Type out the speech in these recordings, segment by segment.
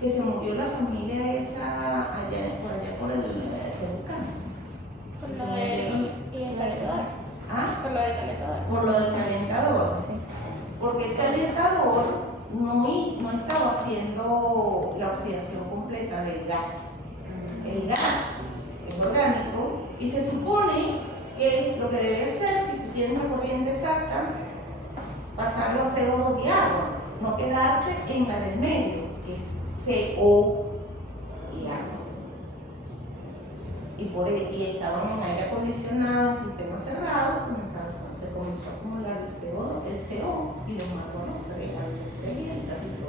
que se murió la familia esa allá por el Cebucano. Por lo del calentador. ¿Ah? Por lo del calentador. Por lo del calentador. Sí. Porque el calentador no estaba haciendo la oxidación completa del gas. El gas es orgánico y se supone que lo que debe hacer, si tú tienes una corriente exacta, pasarlo a CO2 y agua, no quedarse en la del medio, que es CO y agua. Y estaban en aire acondicionado, en sistema cerrado, se comenzó a acumular el CO2, el CO, y los mató a los tres, al 3 y al capítulo.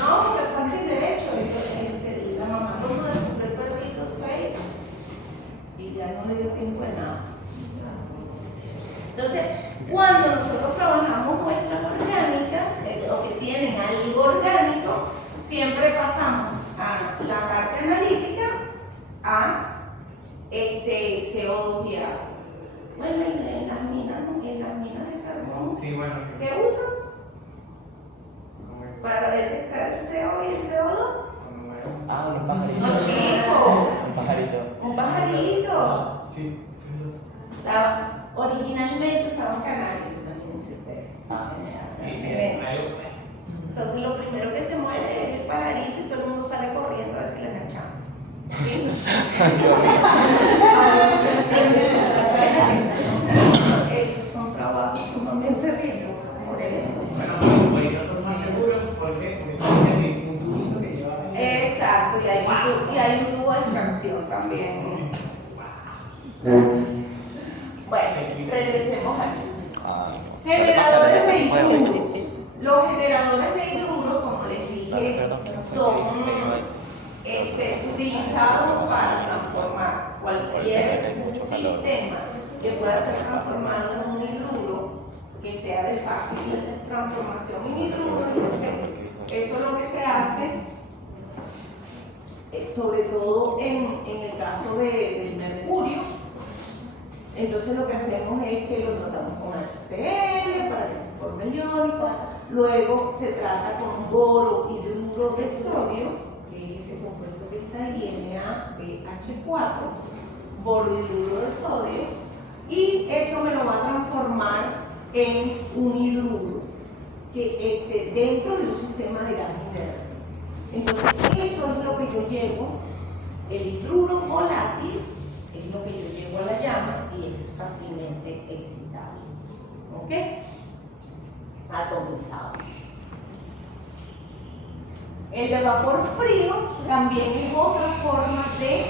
No, porque fue así derecho. La mamá pudo descubrir el perrito feo y ya no le dio tiempo de nada. Entonces, cuando nosotros trabajamos muestras orgánicas, o que tienen algo orgánico, siempre pasamos a la parte analítica a CO2 y agua. Bueno, en las minas de carbón, sí, bueno, sí. ¿qué usan? Para detectar el CO y el CO2. Un pajarito. No, chico. Un pajarito. Un pajarito. Sí. O sea, originalmente usaban canarios, imagínense ustedes. Entonces lo primero que se muere es el pajarito y todo el mundo sale corriendo a ver si les da chance. Esos son trabajos sumamente riesgosos por eso. Bueno, los bonitos son más seguros porque tiene un tubito que lleva. Exacto, y hay un tubo de extracción también. Bueno, regresemos aquí. Generadores de hidruros. Los generadores de hidruros, como les dije, son utilizados para transformar cualquier sistema que pueda ser transformado en un hidruro, que sea de fácil transformación en hidruro. Entonces, eso es lo que se hace, sobre todo en el caso del mercurio. Entonces lo que hacemos es que lo tratamos con HCl para que se forme el iónico, luego se trata con borohidruro de sodio, que es ese compuesto que está ahí, NaBH4, borohidruro de sodio, y eso me lo va a transformar en un hidruro que dentro de un sistema de gas inerte. Entonces eso es lo que yo llevo, el hidruro volátil es lo que yo llevo a la llama y es fácilmente excitable. ¿Ok? Atomizado. El de vapor frío también es otra forma de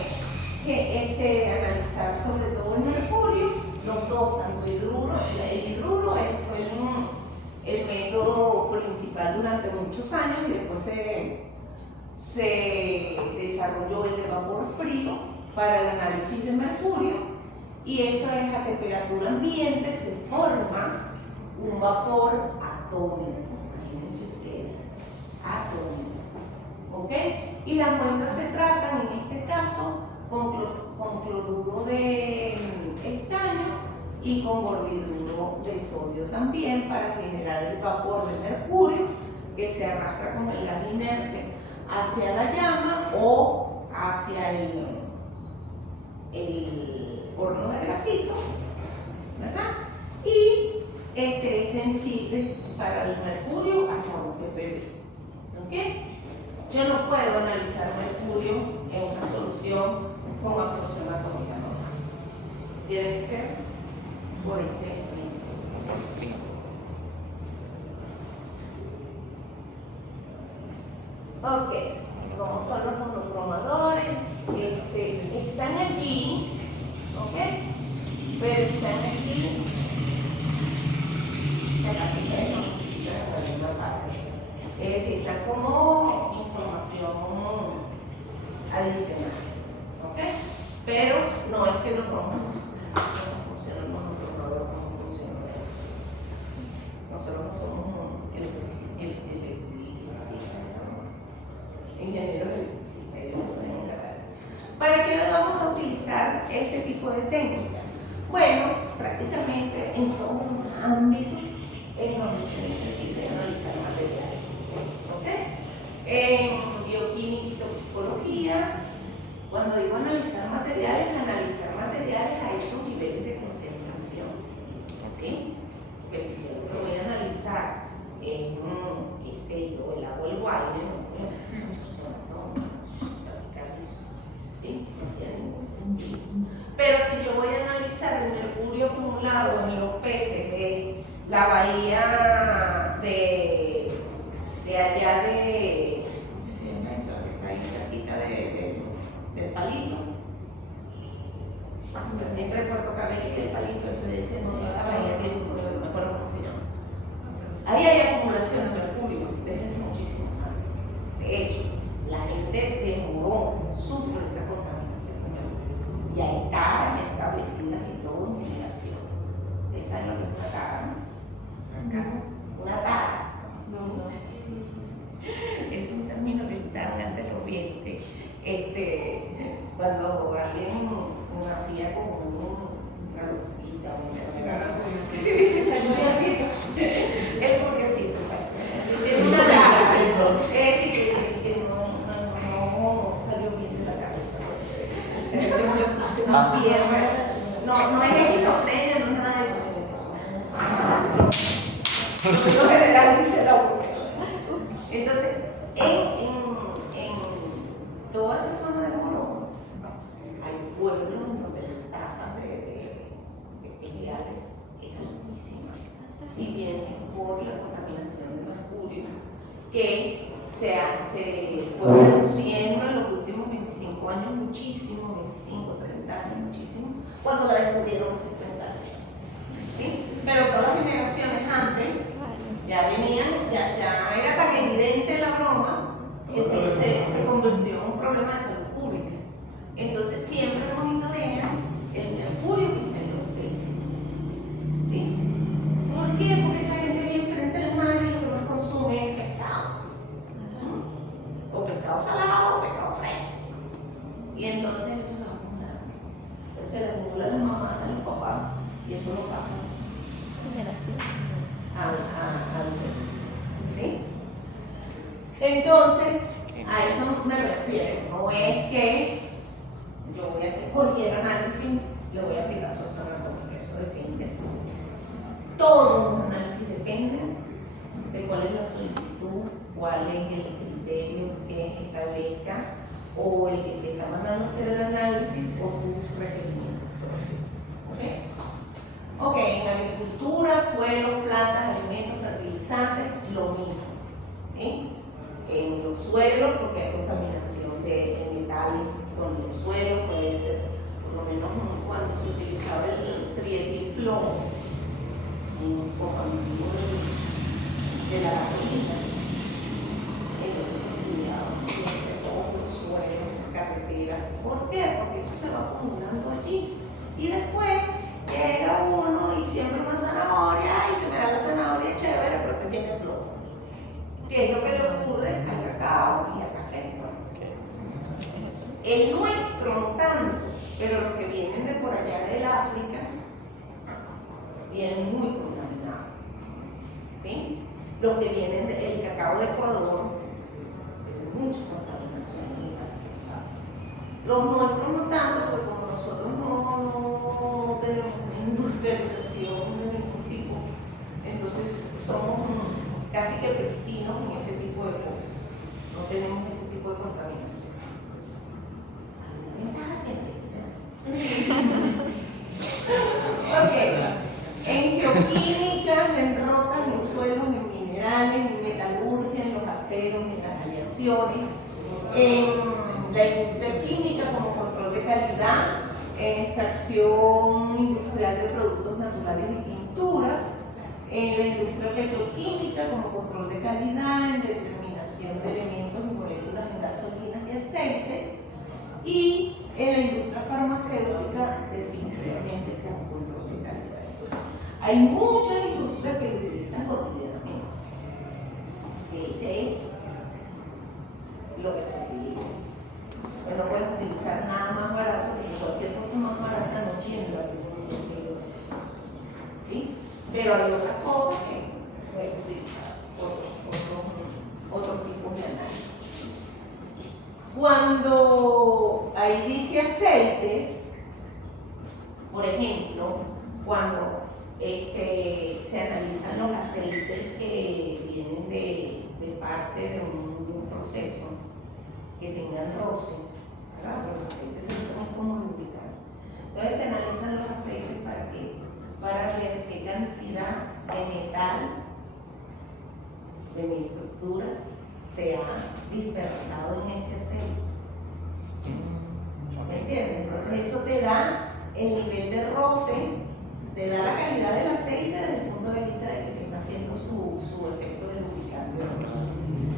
analizar sobre todo el mercurio, los dos, tanto hidruro, el hidruro fue el método principal durante muchos años y después se desarrolló el de vapor frío para el análisis de mercurio, y eso es a temperatura ambiente, se forma un vapor atómico, imagínense ustedes, atómico, ¿ok? Y las muestras se tratan en este caso con cloruro de estaño y con borohidruro de sodio también, para generar el vapor de mercurio que se arrastra con el gas inerte hacia la llama o hacia el horno de grafito, ¿verdad? Y es sensible para el mercurio hasta 1 ppb. ¿Ok? Yo no puedo analizar mercurio en una solución con absorción atómica normal. Tiene que ser por este método. Ok, como son los monocromadores, están allí, ¿ok? Pero están aquí, o sea, las ustedes no necesitan herramientas aparte. Es decir, están como información adicional, ¿ok? Pero no es que los vamos a funcionar el monocromador como funciona. Nosotros no somos ingenieros electricistas, ellos se pueden encargar de eso. ¿Para qué vamos a utilizar este tipo de técnica? Bueno, prácticamente en donde se necesite analizar materiales. ¿Ok? En bioquímica y toxicología, cuando digo analizar materiales a esos niveles de concentración. ¿Ok? Pues si yo lo voy a analizar en, qué sé yo, el agua o el aire, no funciona todo, ¿sí? No tiene ningún sentido. Pero si yo voy a analizar el mercurio acumulado en los peces de la bahía de allá de, ¿cómo se llama eso? Que está ahí cerquita del Palito, entre Puerto Cabello y el Palito, eso le dicen, no, esa bahía tiene un problema, no me acuerdo cómo se llama. Ahí hay acumulación de mercurio desde hace muchísimos años. De hecho, la gente de Morón sufre esa contaminación de mercurio. Y hay caras ya establecidas y todo en generación. ¿Ustedes saben lo que es una cara, no? Una tara. No. Es un término que usaban antes los viejos. Cuando alguien nacía con una lupita, el burguesito, exacto. Es una cara. Que no salió bien de la cabeza. El cerebro no funciona bien. No es esquizofrenia, no es nada de eso. Por lo general dice la mujer. Entonces, en toda esa zona de Morón hay pueblos donde las tasas de especiales es altísimas y vienen por la contaminación de mercurio que se fue reduciendo en los últimos 25 años muchísimo, 25, 30 años muchísimo, cuando la descubrieron hace 50 años. ¿Sí? Pero todas las generaciones antes ya venían, ya era tan evidente la broma que se convirtió en un problema de salud pública. Entonces siempre monitorean el mercurio que está en los peces. ¿Sí? ¿Por qué? Porque esa gente vive enfrente del mar y lo que más consume es pescado. O pescado salado o pescado fresco. Y entonces eso se va acumulando. Entonces se le acumula a la mamá, a los papás, y eso no pasa al feto. ¿Sí? Entonces, a eso me refiero. No es que yo voy a hacer cualquier análisis, le voy a aplicar socioanatómica, eso depende. Todos los análisis dependen de cuál es la solicitud, cuál es el criterio que establezca o el que te está mandando a hacer el análisis o tus requerimientos. Ok, en agricultura, suelos, plantas, alimentos, fertilizantes, lo mismo. ¿Sí? En los suelos, porque hay contaminación de metales con los suelos, puede ser, por lo menos cuando se utilizaba el trietilplomo en un combustible de la gasolina, entonces se estudiaba todos los suelos, las carreteras. ¿Por qué? Porque eso se va acumulando allí. Y después llega uno y siembra una zanahoria y se me da la zanahoria chévere, pero te tiene plomo. ¿Qué es lo que le ocurre al cacao y al café? El nuestro no tanto, pero los que vienen de por allá del África vienen muy contaminados. ¿Sí? Los que vienen del cacao de Ecuador tienen mucha contaminación pesada. Los nuestros no tanto, porque como nosotros no tenemos industrialización de ningún tipo, entonces somos casi que pristinos en ese tipo de cosas. No tenemos ese tipo de contaminación. Ok. En geoquímica, en rocas, en suelos, en minerales, en metalurgia, en los aceros, en las aleaciones, en la industria química como control de calidad, en extracción industrial de productos naturales y pinturas, en la industria petroquímica como control de calidad, en determinación de elementos y moléculas en gasolinas y aceites, y en la industria farmacéutica definitivamente como control de calidad. Entonces, hay muchas industrias que lo utilizan cotidianamente. Ese es lo que se utiliza. Pero no puedes utilizar nada más barato, porque cualquier cosa más barata no tiene la precisión que yo necesito. ¿Sí? Pero hay otras cosas que Cuando ahí dice aceites, por ejemplo, cuando se analizan los aceites que vienen de parte de un proceso que tengan roce, ¿verdad? Porque los aceites se usan como lubricante. Entonces se analizan los aceites para qué? Para ver qué cantidad de metal, de mi estructura, se ha dispersado en ese aceite. ¿Me entiendes? Entonces eso te da el nivel de roce, te da la calidad del aceite desde el punto de vista de que se está haciendo su efecto de lubricante.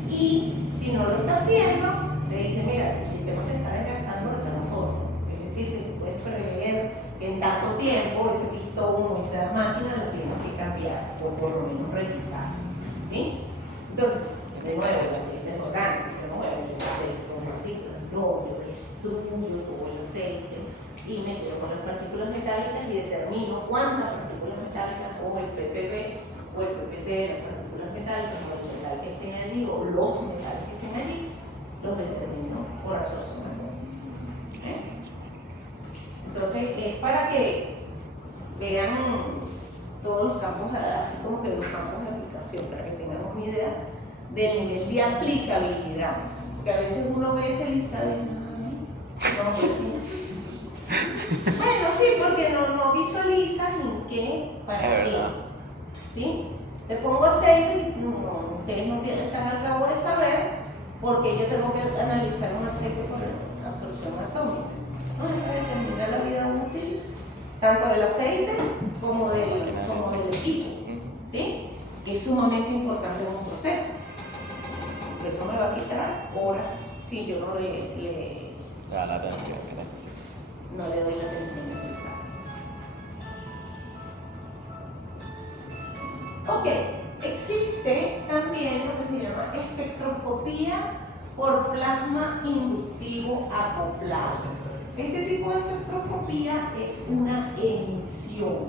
Y si no lo está haciendo, te dice, mira, tu sistema se está desgastando de tal forma. Es decir, que tú puedes prever que en tanto tiempo ese pistón o esa máquina lo tienes que cambiar o por lo menos revisar. ¿Sí? Entonces, de nuevo, el aceite es orgánico, yo no voy a meter aceite con partículas, no, yo destruyo todo el aceite y me quedo con las partículas metálicas y determino cuántas partículas metálicas o el PPP o el PPT de las partículas metálicas o el metal que estén allí o los metales que estén allí, los determino por absorción atómica. Entonces, es para que vean todos los campos, así como que los campos de aplicación, para que tengamos una idea del nivel de aplicabilidad. Porque a veces uno ve ese listado y dice, bueno, sí, porque no visualizan ni qué, para qué. ¿Sí? Te pongo aceite y ustedes no están al cabo de saber porque yo tengo que analizar un aceite por absorción atómica. ¿No? Es para determinar la vida útil tanto del aceite como del equipo, ¿sí? Que es sumamente importante en un proceso. Por eso me va a quitar horas si yo no le da la atención que necesita. No le doy la atención necesaria. Ok, existe también lo que se llama espectroscopía por plasma inductivo acoplado. Este tipo de espectroscopía es una emisión,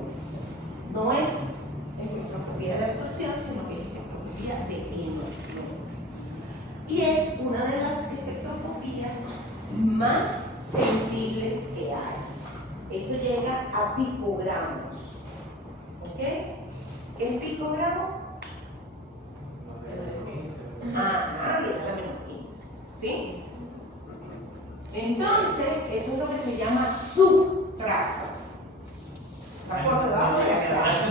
no es espectroscopía de absorción, sino que es espectroscopía de emisión. Y es una de las espectroscopías más sensibles que hay. Esto llega a picogramos. ¿Ok? ¿Qué es picogramo? Llega a menos 15. ¿Sí? Entonces, eso es lo que se llama subtrazas. ¿Está por debajo de la traza?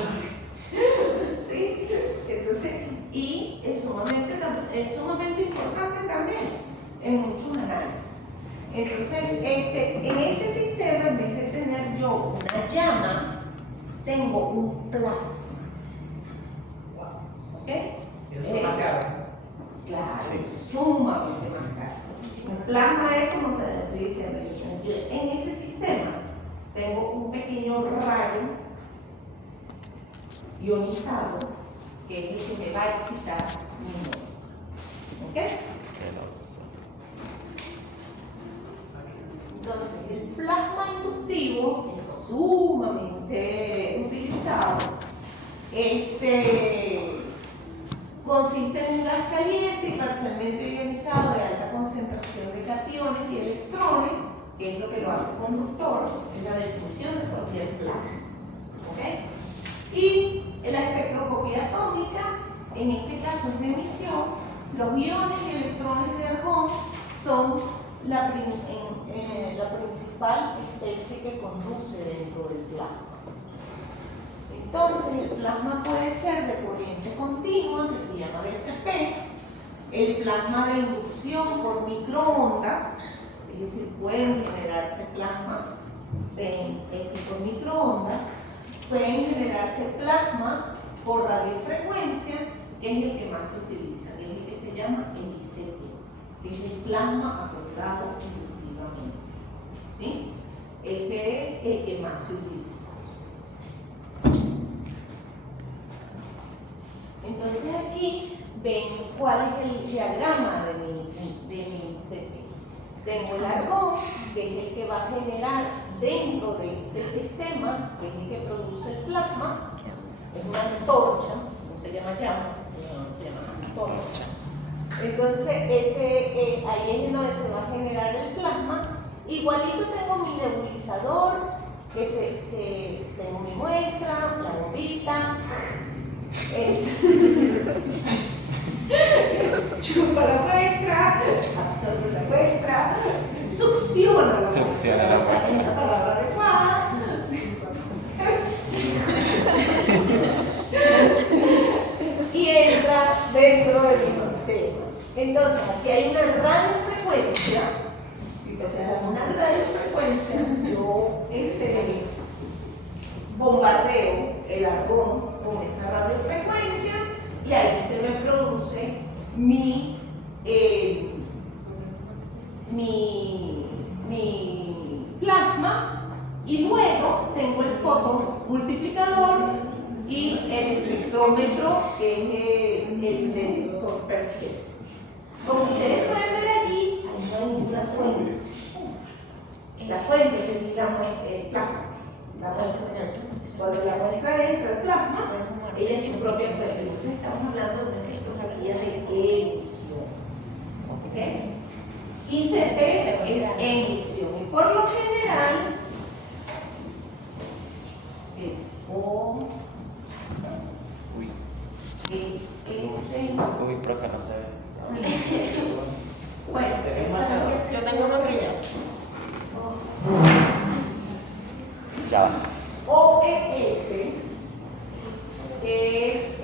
¿Sí? Entonces, y es sumamente importante también en muchos análisis. Entonces, en este sistema, en vez de tener yo una llama, tengo un plasma. ¿Ok? Eso es más caro. Claro, sumamente más caro. El plasma es como se lo estoy diciendo. Yo en ese sistema tengo un pequeño rayo ionizado que es el que me va a excitar mi muestra. ¿Ok? Entonces, el plasma inductivo es sumamente utilizado. Consiste en un gas caliente y parcialmente ionizado de alta concentración de cationes y electrones, que es lo que lo hace conductor, esa es la definición de cualquier plasma. ¿Okay? Y la espectroscopía atómica, en este caso es de emisión, los iones y electrones de argón son la principal especie que conduce dentro del plasma. Entonces, el plasma puede ser de corriente continua, que se llama DCP, el plasma de inducción por microondas, es decir, pueden generarse plasmas por microondas, pueden generarse plasmas por radiofrecuencia, que es el que más se utiliza, que es el que se llama el ICP, que es el plasma acoplado inductivamente. ¿Sí? Ese es el que más se utiliza. Entonces aquí ven cuál es el diagrama de mi CT. Tengo el argón, que es el que va a generar dentro de este sistema, que es el que produce el plasma, es una antorcha, no se llama llama, se llama antorcha. Entonces, ahí es donde se va a generar el plasma. Igualito tengo mi nebulizador, que tengo mi muestra, la bombita. Chupa la muestra, absorbe la muestra, succiona la muestra. Succiona la muestra. Es la palabra adecuada. Y entra dentro de mi sistema. Entonces, aquí hay una radiofrecuencia. Entonces, con una radiofrecuencia, yo bombardeo el argón con esa radiofrecuencia y ahí se me produce mi plasma, y luego tengo el fotomultiplicador y el espectrómetro, que es el detector per se. Como ustedes pueden ver allí, ahí no hay ninguna fuente. La fuente es la muestra. Cuando la muestra entra al plasma, ella es su propia fuente. Entonces estamos hablando de una espectroscopía de emisión. ¿Okay? ICP es emisión. Y por lo general es O, Uy, S. uy, profe, no sé. Bueno, esa es Yo tengo uno que ya. Ya va. OES es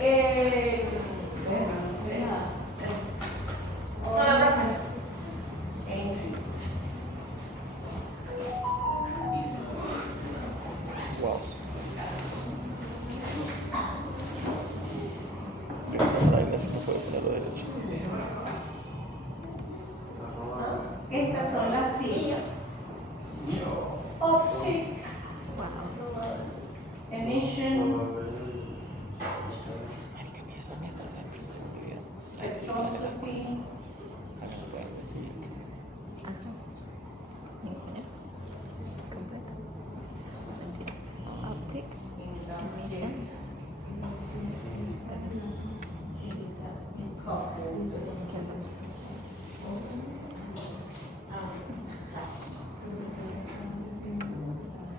Wow. Ay, no se me puede ponerlo derecho. estas son las sillas. Optic emission Marica, a mí esa mierda siempre se me olvida. spectroscopy. Acá no pueden decir.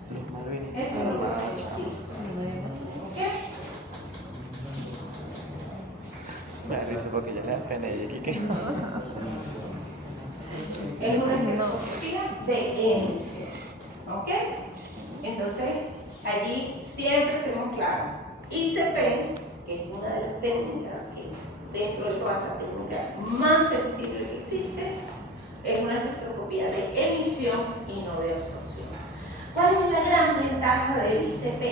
Sí, Malvin. Eso es lo que se aquí. ¿Ok? Me da risa porque ya le da pena y aquí que. Es una espectroscopía de emisión. ¿Ok? Entonces, allí siempre tenemos claro. ICP, que es una de las técnicas que dentro de todas las técnicas más sensibles que existe, es una espectroscopía de emisión y no de absorción. ¿Cuál es la gran ventaja del ICP?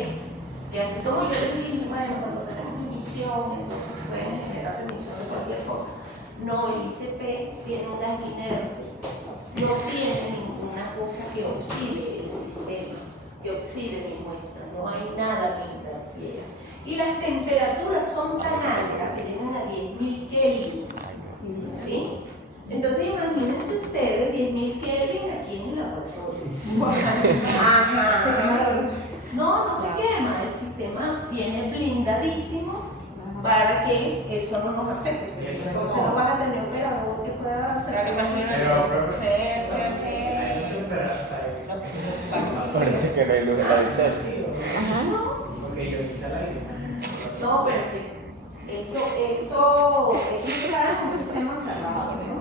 Que así como yo les dije, bueno, cuando tenemos emisión, entonces pueden generarse emisión de cualquier cosa. No, el ICP tiene un gas inerte, no tiene ninguna cosa que oxide el sistema, que oxide mi muestra, no hay nada que interfiera. Y las temperaturas son tan altas que llegan a 10.000 Kelvin. ¿Sí? Entonces imagínense ustedes 10.000 Kelvin aquí en el laboratorio. Ajá. No se quema, el sistema viene blindadísimo para que eso no nos afecte. Porque si entonces no vas a tener operador que pueda hacer. Parece que no hay luz en la ventana. Porque yo quise la idea. No, pero esto es un sistema cerrado, ¿no?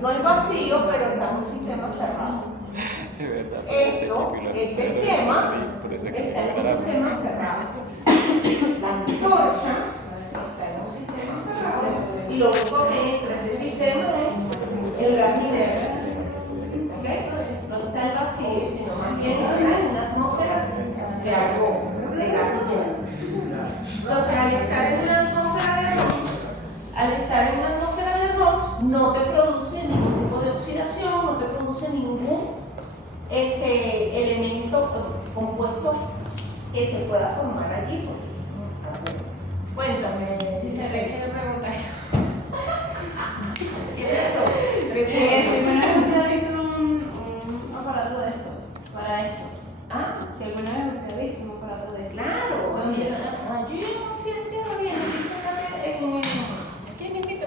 No es vacío, pero está en un sistema cerrado. Es verdad. Este tema está en un sistema cerrado. La antorcha está en un sistema cerrado y lo único que entra a ese sistema es el gas inerte. ¿Ok? No está el vacío, sino más bien hay una atmósfera de argón, de gas. Entonces, al estar en una atmósfera de ron, no te produce ningún tipo de oxidación, no te produce ningún elemento compuesto que se pueda formar allí. Cuéntame, dice Rey. ¿Qué Si alguna vez usted ha visto un aparato de estos, para esto. Ah, Si alguna vez usted ha visto un aparato de estos. claro. ¿Dónde? Yo llevo ciencia bien, aquí siéntate en Aquí me invito.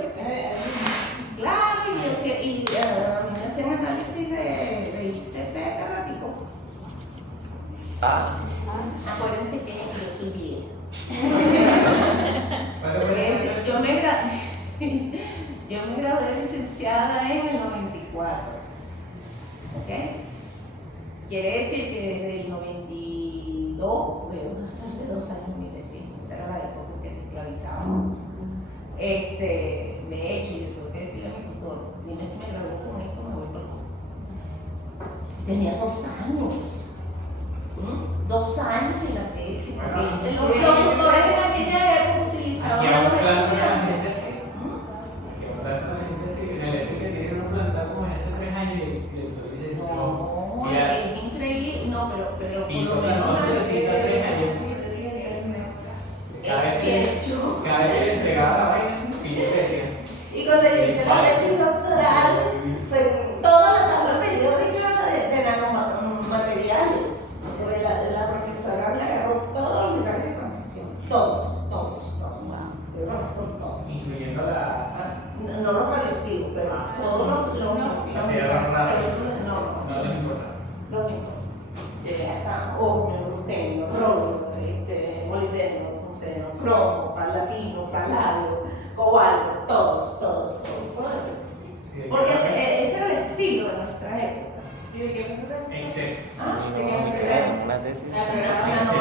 Quiere decir que desde el 92, bastante 2 años mi tesis, esa era la época en que te esclavizaban. De hecho, yo tengo que decirle a mi tutor, dime si me graduó con esto, me voy por acá. Tenía 2 años. 2 años en la tesis. Bueno, Los tutores de aquella época utilizaban Aquí a los vamos a hablar con la estudiantes. gente así. Aquí vamos a hablar con la gente así. En el hecho que tiene una planta como hace 3 años y le dice, No, mira, es increíble. No, pero por y lo toca menos. no se necesita 3 años. Cada vez Es que cierto. le entregaba la vaina y yo le decía, Y cuando yo hice la tesis doctoral, fue toda la tabla periódica de nanomateriales. La profesora me agarró todos los metales de transición. Todos. Yo trabajé con todos. incluyendo la. No los radioactivos, pero todos los Las tierras raras. no, No les importa. los mismos. Ya está ornio, gluteno, rodio, molibdeno, tunceno, cromo, palatino, paladio, cobalto, todos. Porque ese era el estilo de nuestra época. Excesos. Ah, Una tesis. nanomateriales.